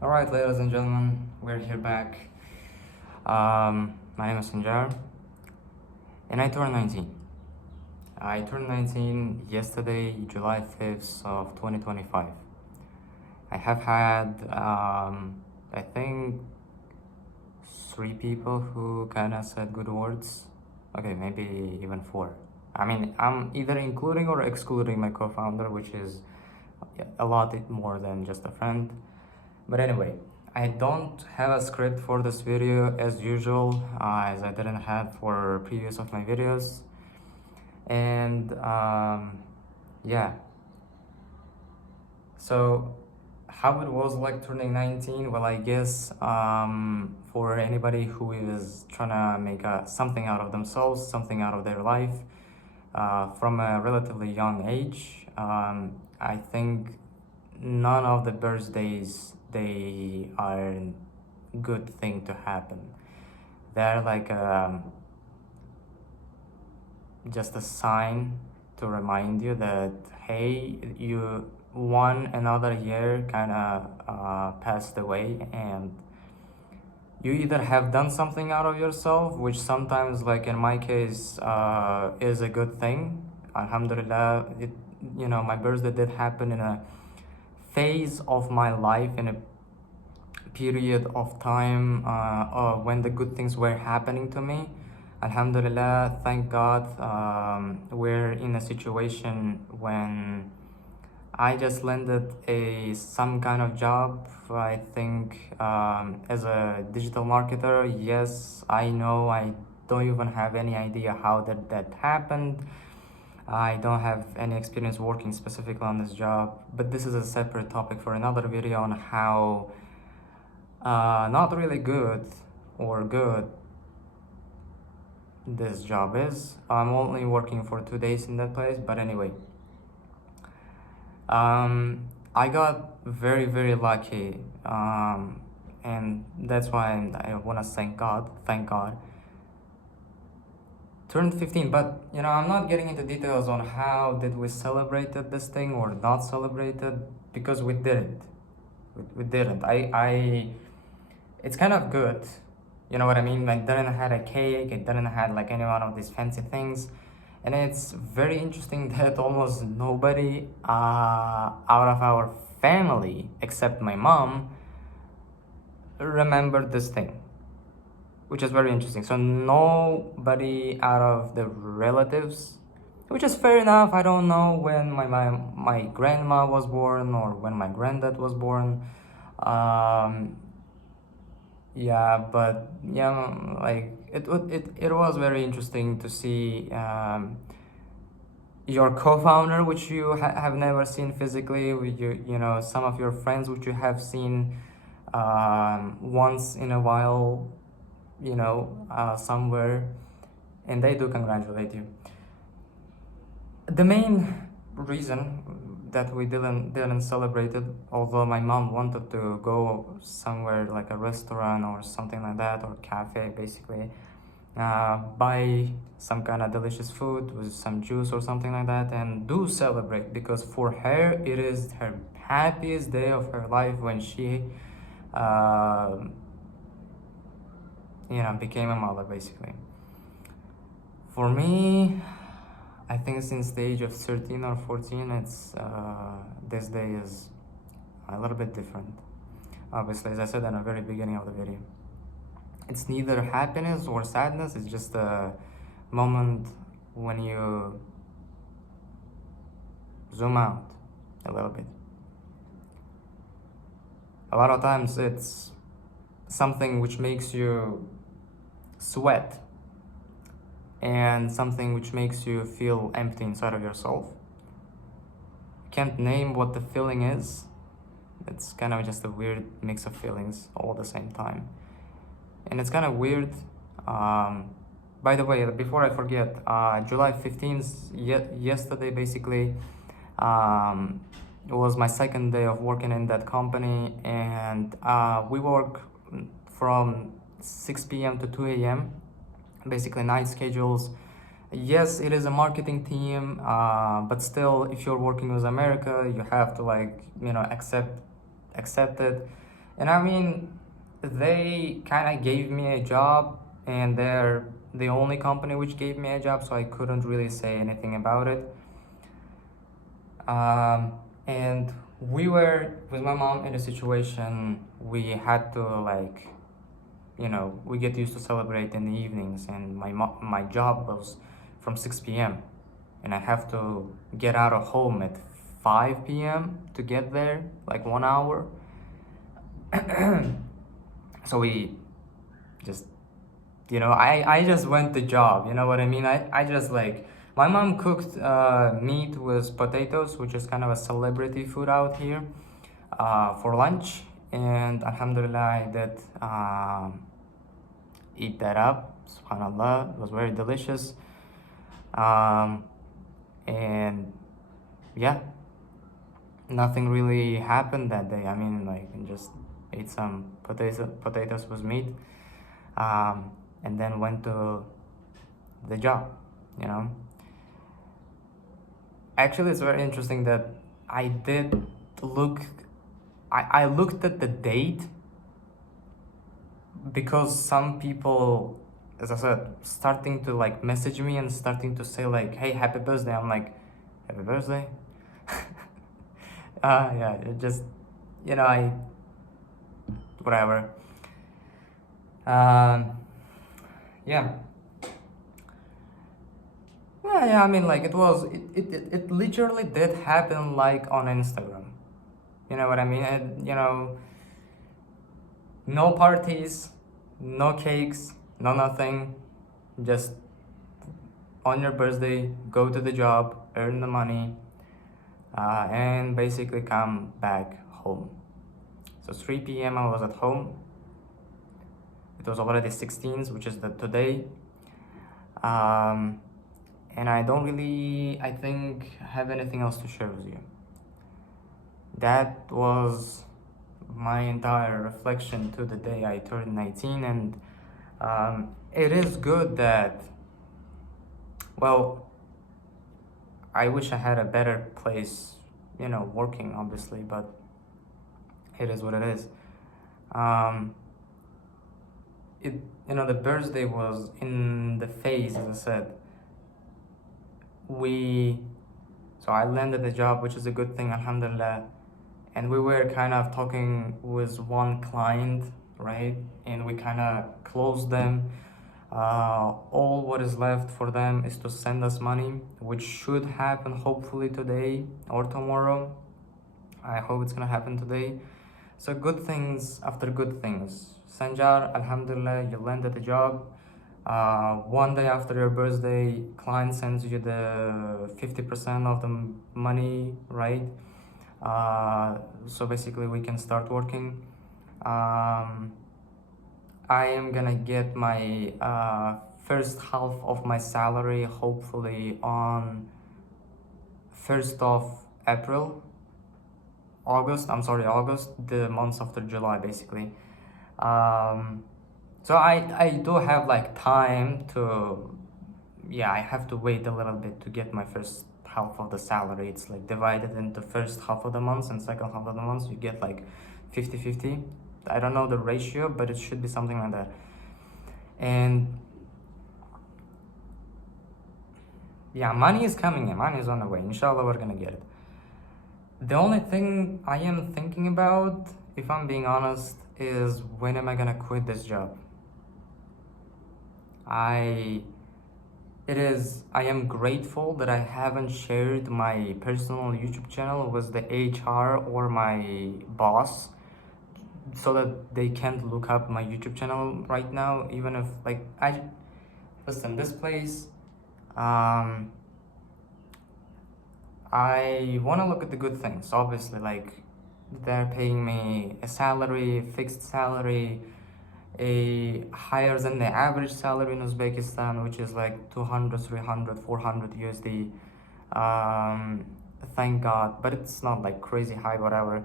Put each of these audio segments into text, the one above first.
All right, ladies and gentlemen, we're here back. My name is Sanjar, and I turned 19. I turned 19 yesterday, July 5th of 2025. I have had, I think, three people who kind of said good words. Okay, maybe even four. I mean, I'm either including or excluding my co-founder, which is a lot more than just a friend. But anyway, I don't have a script for this video as usual, as I didn't have for previous of my videos. And yeah, so how it was like turning 19? Well, I guess for anybody who is trying to make something out of themselves, something out of their life, from a relatively young age, I think none of the birthdays they are a good thing to happen. They're like just a sign to remind you that hey, you one another year kind of passed away, and you either have done something out of yourself, which sometimes, like in my case, is a good thing. Alhamdulillah, my birthday did happen in a phase of my life, in a period of time when the good things were happening to me. Alhamdulillah, thank God, we're in a situation when I just landed some kind of job. I think as a digital marketer. Yes, I know I don't even have any idea how that happened. I don't have any experience working specifically on this job, but this is a separate topic for another video on how not really good or good this job is. I'm only working for 2 days in that place, but anyway, I got very, very lucky, and that's why I want to thank God. Thank God. Turned 15, but I'm not getting into details on how did we celebrated this thing or not celebrated, because we didn't. We didn't. It's kind of good. You know what I mean? Like, didn't had a cake. It didn't had like any one of these fancy things. And it's very interesting that almost nobody out of our family, except my mom, remembered this thing, which is very interesting. So nobody out of the relatives, which is fair enough. I don't know when my grandma was born or when my granddad was born. Yeah, but yeah, like it was very interesting to see your co-founder, which you have never seen physically, with some of your friends, which you have seen once in a while, somewhere, and they do congratulate you. The main reason that we didn't celebrate it, although my mom wanted to go somewhere like a restaurant or something like that, or cafe basically, buy some kind of delicious food with some juice or something like that, and do celebrate, because for her it is her happiest day of her life when she became a mother basically. For me, I think since the age of 13 or 14, it's this day is a little bit different. Obviously, as I said in the very beginning of the video, it's neither happiness or sadness. It's just a moment when you zoom out a little bit. A lot of times it's something which makes you sweat, and something which makes you feel empty inside of yourself. Can't name what the feeling is. It's kind of just a weird mix of feelings all at the same time, and it's kind of weird. By the way, before I forget, July 15th, yesterday basically, it was my second day of working in that company, and we work from 6 p.m. to 2 a.m. basically night schedules. Yes, it is a marketing team, but still, if you're working with America, you have to accept it. And I mean, they kind of gave me a job, and they're the only company which gave me a job, so I couldn't really say anything about it. And we were with my mom in a situation we had to, like, we get used to celebrate in the evenings, and my job was from 6 p.m. and I have to get out of home at 5 p.m. to get there, like 1 hour. So we just, I just went the job, you know what I mean? I just, like, my mom cooked meat with potatoes, which is kind of a celebrity food out here, for lunch. And alhamdulillah, I did eat that up. Subhanallah, it was very delicious. And yeah, nothing really happened that day. I mean, like, I just ate some potatoes with meat, and then went to the job, you know. Actually, it's very interesting that I did look, I looked at the date, because some people, as I said, starting to, like, message me and starting to say, like, hey, happy birthday. I'm like, happy birthday? Yeah, it just, I, whatever. Yeah. Yeah, I mean, like, it literally did happen, like, on Instagram. You know what I mean? And, no parties, no cakes, no nothing. Just on your birthday, go to the job, earn the money, and basically come back home. So 3 p.m. I was at home. It was already 16th, which is today. And I don't really, I think, have anything else to share with you. That was my entire reflection to the day I turned 19. And it is good that, well, I wish I had a better place, working, obviously, but it is what it is. The birthday was in the phase, as I said. So I landed the job, which is a good thing, alhamdulillah. And we were kind of talking with one client, right? And we kind of closed them. All what is left for them is to send us money, which should happen hopefully today or tomorrow. I hope it's gonna happen today. So good things after good things. Sanjar, alhamdulillah, you landed the job. One day after your birthday, client sends you the 50% of the money, right? So basically we can start working. I am gonna get my first half of my salary hopefully on 1st of April. August, the months after July, basically. So I do have, like, time to, I have to wait a little bit to get my first half of the salary. It's, like, divided into first half of the month and second half of the month. You get, like, 50-50. I don't know the ratio, but it should be something like that. And yeah, money is coming in. Money is on the way. Inshallah, we're gonna get it. The only thing I am thinking about, if I'm being honest, is when am I gonna quit this job? I am grateful that I haven't shared my personal YouTube channel with the HR or my boss, so that they can't look up my YouTube channel right now. Even if, like, listen, this place, I want to look at the good things. Obviously, like, they're paying me a salary, fixed salary, a higher than the average salary in Uzbekistan, which is like 200, 300, 400 USD. Thank God, but it's not like crazy high, whatever.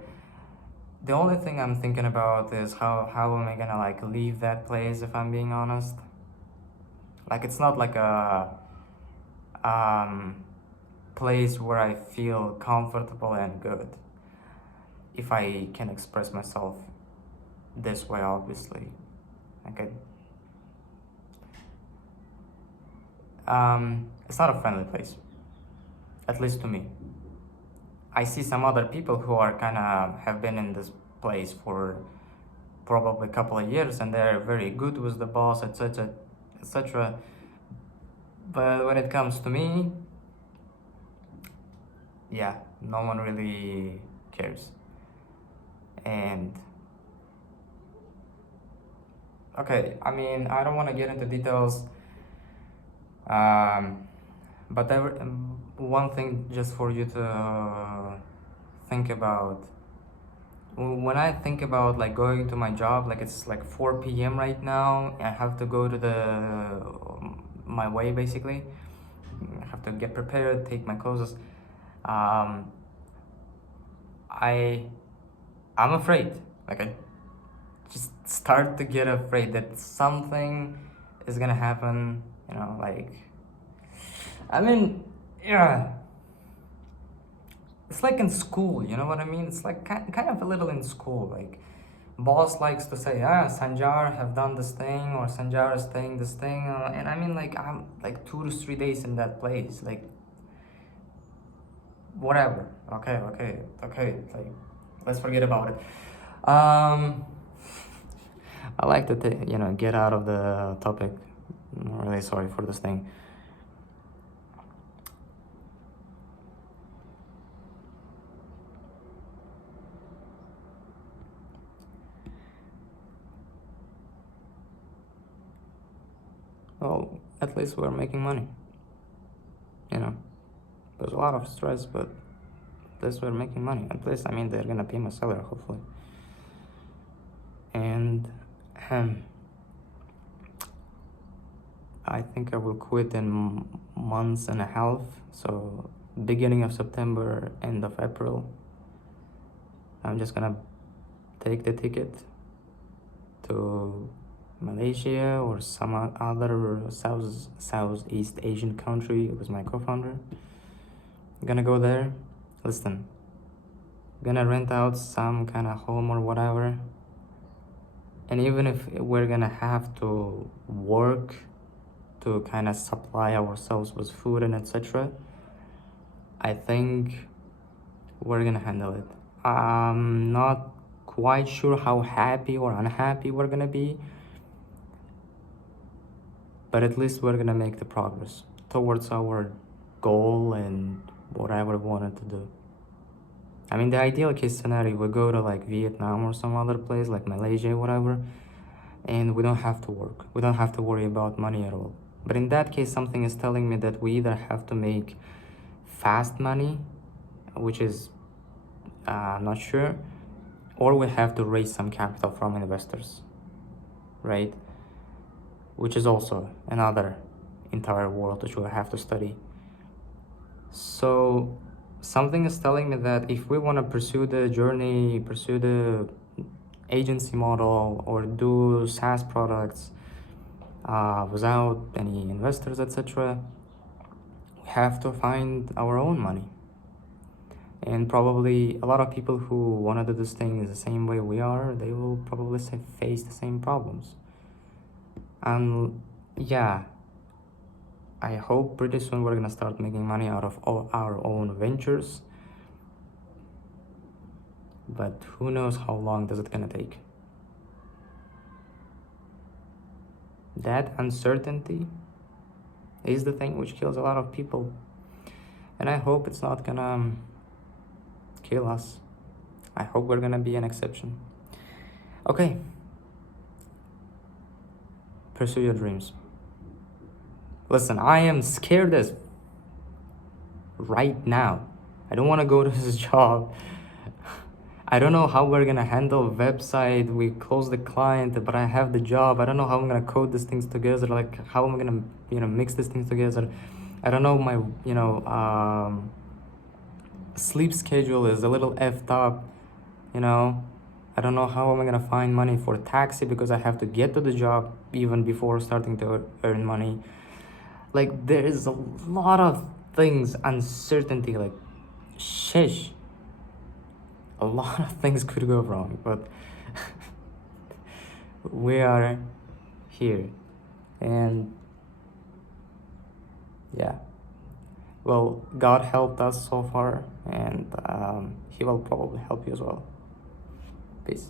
The only thing I'm thinking about is how am I gonna, like, leave that place, if I'm being honest. Like, it's not like a place where I feel comfortable and good, if I can express myself. this way, obviously. Okay. It's not a friendly place, at least to me. I see some other people who are kind of have been in this place for probably a couple of years and they're very good with the boss, etc., etc. But when it comes to me, yeah, no one really cares. And okay, I mean, I don't want to get into details, but one thing just for you to think about. When I think about like going to my job, like it's like 4 p.m. right now, I have to go to my way basically. I have to get prepared, take my clothes. Um, I'm afraid. Like I just start to get afraid that something is gonna happen. You know, like I mean, yeah. It's like in school, you know what I mean? It's like kind of a little in school. Like boss likes to say, Sanjar have done this thing or Sanjar is saying this thing, and I mean like I'm like 2 to 3 days in that place, like whatever. Okay, like let's forget about it. I like to get out of the topic. I'm really sorry for this thing. Well, at least we're making money. You know, there's a lot of stress, but at least we're making money. At least, I mean, they're gonna pay my salary, hopefully. And I think I will quit in months and a half. So beginning of September, end of April. I'm just gonna take the ticket to Malaysia or some other Southeast Asian country with my co-founder. I'm gonna go there. Listen, gonna rent out some kind of home or whatever. And even if we're gonna have to work to kind of supply ourselves with food and etc., I think we're gonna handle it. I'm not quite sure how happy or unhappy we're gonna be, but at least we're gonna make the progress towards our goal and whatever we wanted to do. I mean, the ideal case scenario, we go to like Vietnam or some other place like Malaysia, whatever, and we don't have to work. We don't have to worry about money at all. But in that case, something is telling me that we either have to make fast money, which is I'm not sure, or we have to raise some capital from investors, right? Which is also another entire world which we have to study. So something is telling me that if we want to pursue the journey, pursue the agency model, or do SaaS products without any investors, etc., we have to find our own money. And probably a lot of people who want to do this thing the same way we are, they will probably face the same problems. And yeah, I hope pretty soon we're gonna start making money out of all our own ventures. But who knows how long does it gonna take? That uncertainty is the thing which kills a lot of people. And I hope it's not gonna kill us. I hope we're gonna be an exception. Okay. Pursue your dreams. Listen, I am scared as right now. I don't want to go to this job. I don't know how we're gonna handle website. We close the client, but I have the job. I don't know how I'm gonna code these things together. Like how am I gonna mix these things together. I don't know. My sleep schedule is a little effed up. I don't know how am I gonna find money for taxi because I have to get to the job even before starting to earn money. Like there is a lot of things, uncertainty, like shish. A lot of things could go wrong, but we are here. And yeah, well, God helped us so far, and He will probably help you as well. Peace.